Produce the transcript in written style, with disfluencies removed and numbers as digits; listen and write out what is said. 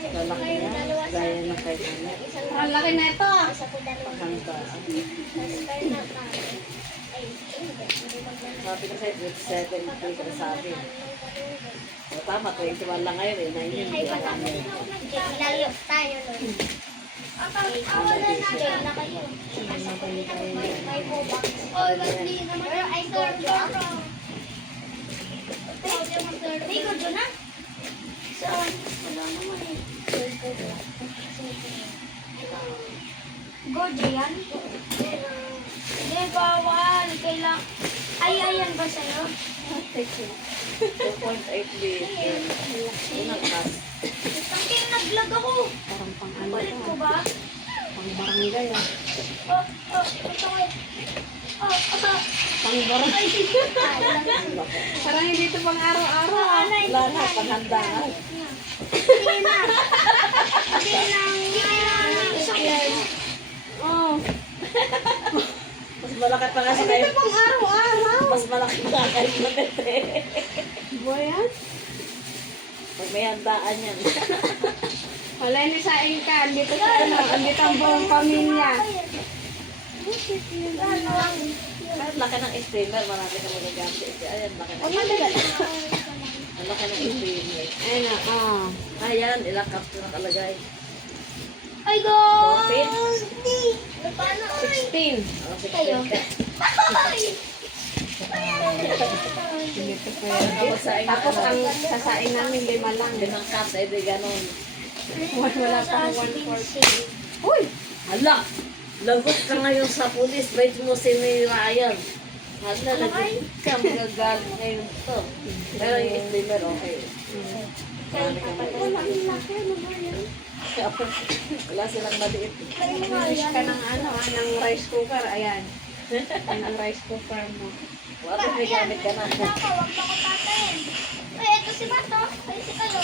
Lalaki niya. Gaya ng kay Tanya. Ang laki na ito. Paghanda. Sabi ko sa'yo, 27 ko na sabi. O tama, 21 lang ngayon eh. 19, hindi ako ano. Lalo tayo nun. Wala na kayo. May bubak. Oh, hindi naman. Pero ay gordo. May gordo na? Saan? Wala naman eh. Gordo yan? Hindi, bawal. Kailang... Ay, ayan ba sa'yo? 2.8 liter. Yun ang kas. Tangking naglag ako. Parang pang ano Ulit ito. ko ba? Pang barangay ah. Ito ko. Pang barangay. Parang hindi ito pang araw-araw ah. Wala na, paghanda nga. Hindi na. Hindi na. Oh. Mas malaki pa nga sa Hindi kayo. ito pang araw-araw. Mas malaki pa nga kayo na bete. Boy yan. Pag may handaan yan. Wala ni sa ka. Andito sa ano. Andito ang buong pamilya. Kahit laki ng steamer, marami ka magagamit. Ayan, laki ng ang laki ng steamer. Ayun na. Oh. Ayan, ilang cups na nakalagay. Ay, go! 14? Paano? 16. Oh, 16 Kayo? ka. Dito pwede. Tapos ang sasaing namin 5 lang. Limang cups, eh di ganun. Wala pang 140. Uy! Hala! Lagot ka ngayon sa pulis, bait mo si Ryan. Hala, lagot ka, magagalit ngayon to. Pero yung steamer, okay. Marami kang maliit. Wala silang maliit. Finish ka ng ano ng rice cooker. Ayan. Yan ang rice cooker mo. Wala, may gamit ka na. Huwag mo ko patayin. Ay, ito si Mato. Ay, si Kalo.